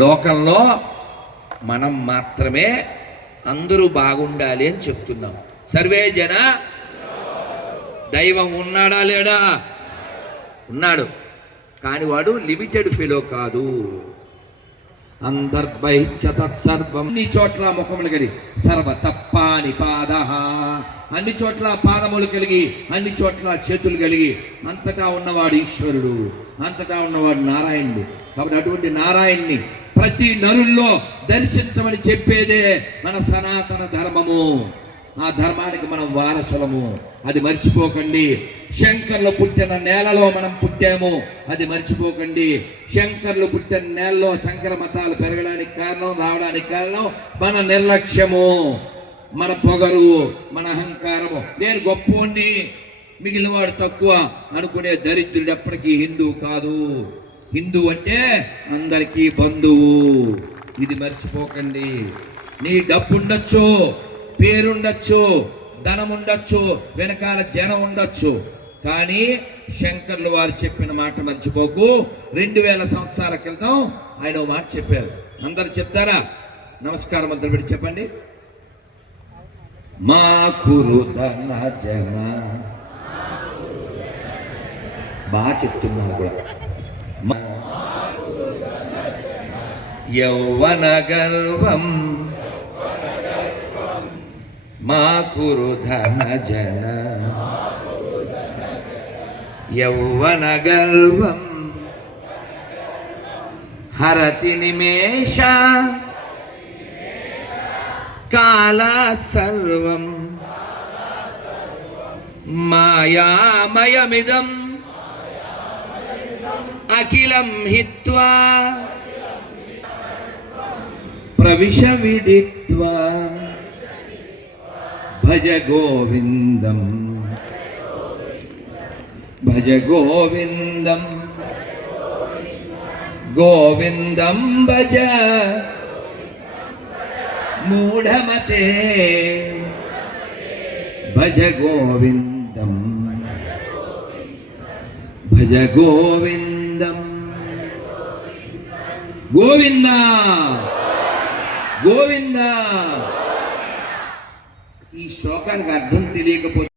లోకంలో మనం మాత్రమే అందరూ బాగుండాలి అని చెప్తున్నాం. సర్వే జన, దైవం ఉన్నాడా లేడా? ఉన్నాడు, కానీ వాడు లిమిటెడ్ ఫెలో కాదు. అంతర్బహిర్భం, అన్ని చోట్ల ముఖములు కలిగి సర్వ తప్పాని పాద, అన్ని చోట్ల పాదములు కలిగి అన్ని చోట్ల చేతులు కలిగి అంతటా ఉన్నవాడు ఈశ్వరుడు, అంతటా ఉన్నవాడు నారాయణుడు. కాబట్టి అటువంటి నారాయణ్ణి ప్రతి నరుల్లో దర్శించమని చెప్పేదే మన సనాతన ధర్మము. ఆ ధర్మానికి మనం వారసులము, అది మర్చిపోకండి. శంకర్లు పుట్టిన నేలలో మనం పుట్టాము, అది మర్చిపోకండి. శంకర్లు పుట్టిన నేలలో శంకర మతాలు పెరగడానికి కారణం, రావడానికి కారణం మన నిర్లక్ష్యము, మన పొగరు, మన అహంకారము. నేను గొప్పోడిని, మిగిలిన వాడు తక్కువ అనుకునే దరిద్రుడు ఎప్పటికీ హిందూ కాదు. హిందూ అంటే అందరికీ బంధువు, ఇది మర్చిపోకండి. నీ డబ్బు ఉండొచ్చు, పేరుండొచ్చు, ధనం ఉండొచ్చు, వెనకాల జనం ఉండొచ్చు, కానీ శంకర్లు వారు చెప్పిన మాట మర్చిపోకు. 2000 సంవత్సరాల క్రితం ఆయన మాట చెప్పారు. అందరు చెప్తారా? నమస్కారం అంతా పెట్టి చెప్పండి. మా కురు ధన జన, బాగా చెప్తున్నారు కూడా. యౌవన గర్వం మా కురు ధన జన, యౌవన గర్వం హరతి నిమేష కాలా సర్వం మాయామయమిదం అఖిలం హిత్వా ప్రవిశ విదిత్వా భజ గోవిందం భజ గోవిందం గోవిందం భజ మూఢమతే భజ గోవిందం భజ గోవిందం. గోవింద గోవింద. ఈ శ్లోకానికి అర్థం తెలియకపోతే